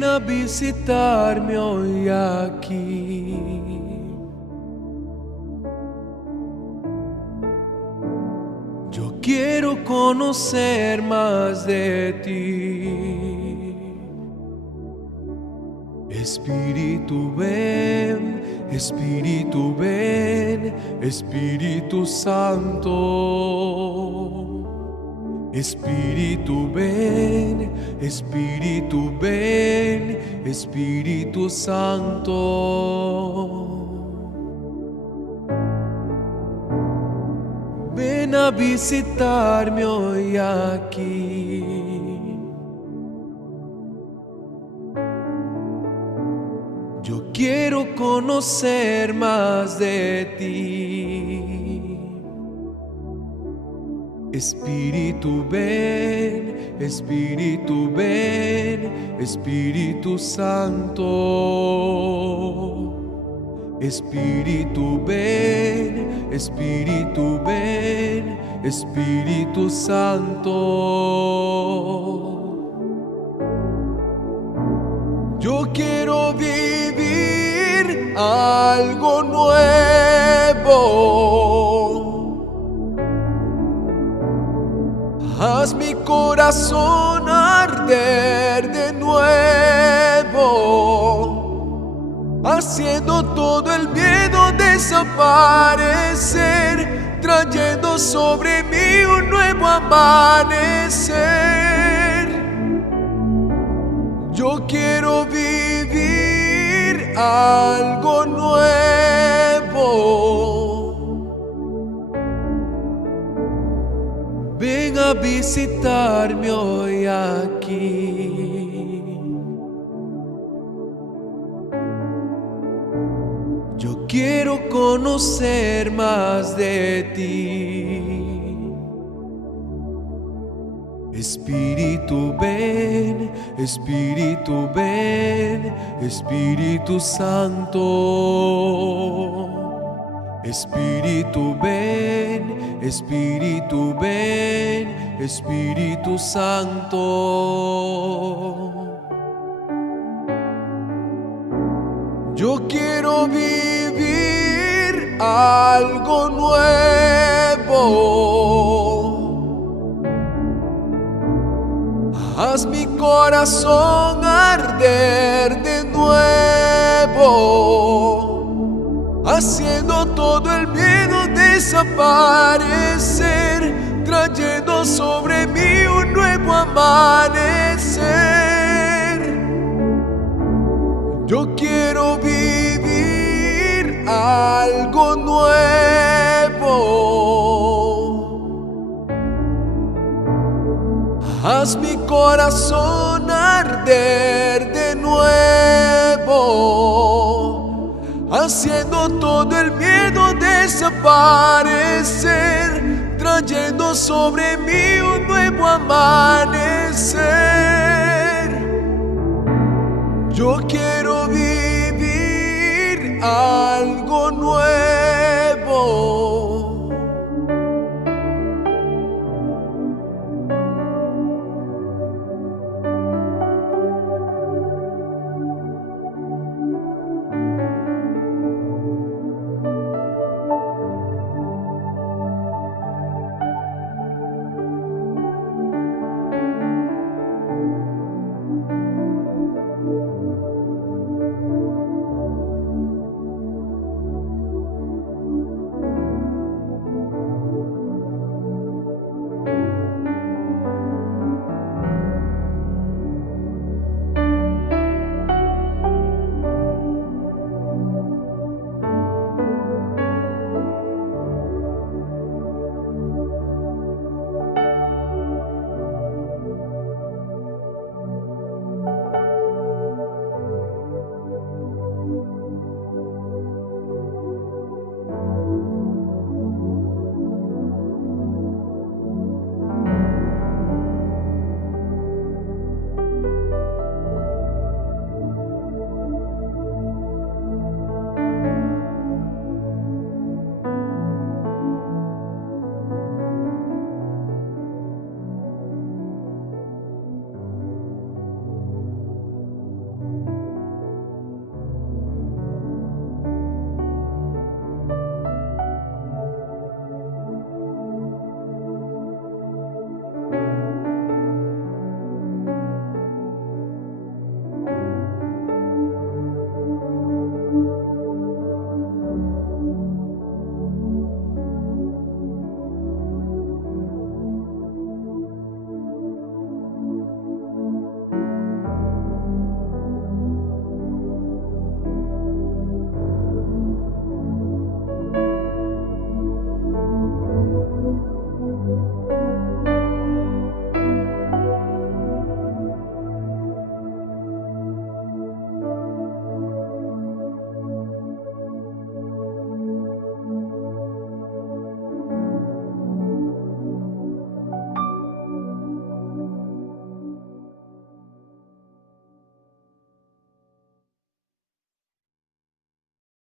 Ven a visitarme hoy aquí. Yo quiero conocer más de ti. Espíritu ven, Espíritu ven, Espíritu Santo. Espíritu ven, Espíritu ven, Espíritu Santo. Ven a visitarme hoy aquí. Yo quiero conocer más de ti. Espíritu ven, Espíritu ven, Espíritu Santo. Espíritu ven, Espíritu ven, Espíritu Santo. Yo quiero vivir algo nuevo. Haz mi corazón arder de nuevo, haciendo todo el miedo desaparecer, trayendo sobre mí un nuevo amanecer. Yo quiero vivir algo nuevo. Ven a visitarme hoy aquí. Yo quiero conocer más de ti. Espíritu ven, Espíritu ven, Espíritu Santo. Espíritu ven, Espíritu ven, Espíritu Santo. Yo quiero vivir algo nuevo. Haz mi corazón arder de nuevo, haciendo todo el miedo desaparecer, trayendo sobre mí un nuevo amanecer. Yo quiero vivir algo nuevo. Haz mi corazón arder de nuevo, haciendo todo el miedo desaparecer, trayendo sobre mí un nuevo amanecer. Yo quiero vivir